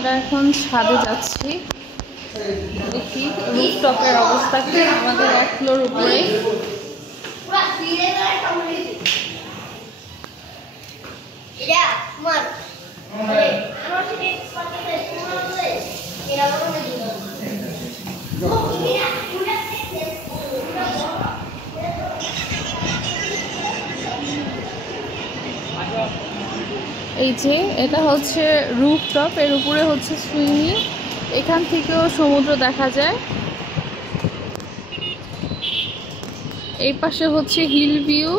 আমরা এখন ছাদে যাচ্ছি, দেখি রুফটপের অবস্থা কি। আমাদের 1 ফ্লোর উপরে। এই যে এটা হচ্ছে রুফটপ, এর উপরে হচ্ছে সুইমিং। এখান থেকেও সমুদ্র দেখা যায়। এই পাশে হচ্ছে হিল ভিউ,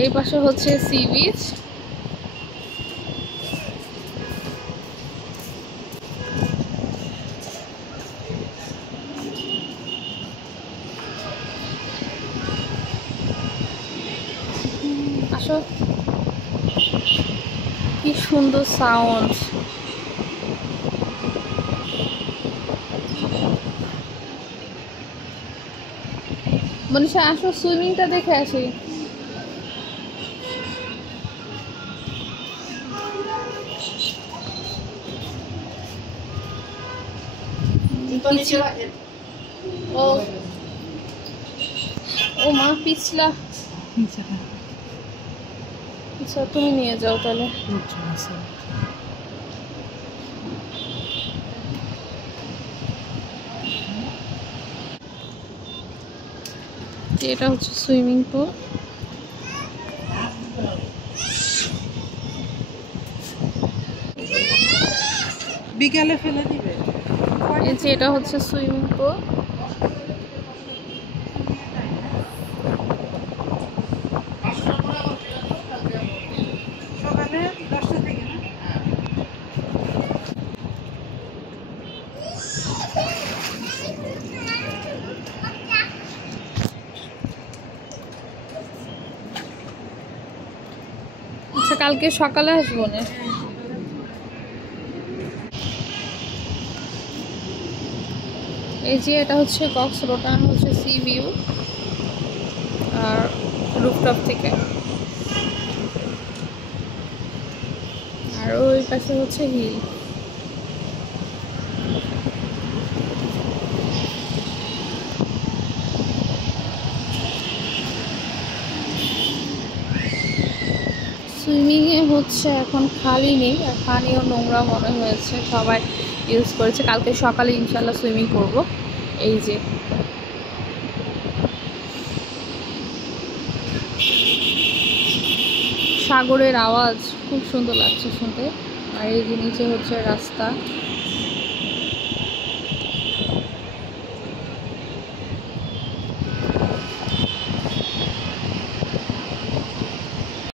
এই পাশে হচ্ছে সি বিচ। আসো, কি সুন্দর সাউন্ড। মনীষা আসো, সুইমিংটা দেখে আসি। ও মা পিছলা। আচ্ছা তুমি নিয়ে যাও তাহলে। এটা হচ্ছে সুইমিং পুল। বিকালে ফেলে দিবে। এই যে এটা হচ্ছে সুইমিং পুল। সকালে 10টা থেকে না? আচ্ছা কালকে সকালে আসবো না। এই যে এটা হচ্ছে কক্সবাজার, হচ্ছে সি ভিউ আর রুফটপ থেকে। আর ওই পাশে হচ্ছে হিল। সুইমিংয়ে হচ্ছে এখন খালি নেই, আর পানিও নোংরা মনে হয়েছে, সবাই ইউজ করেছে। কালকে সকালে ইনশাল্লাহ সুইমিং করব। এই যে সাগরের আওয়াজ খুব সুন্দর লাগছে শুনতে। আর এই যে নিচে হচ্ছে রাস্তা।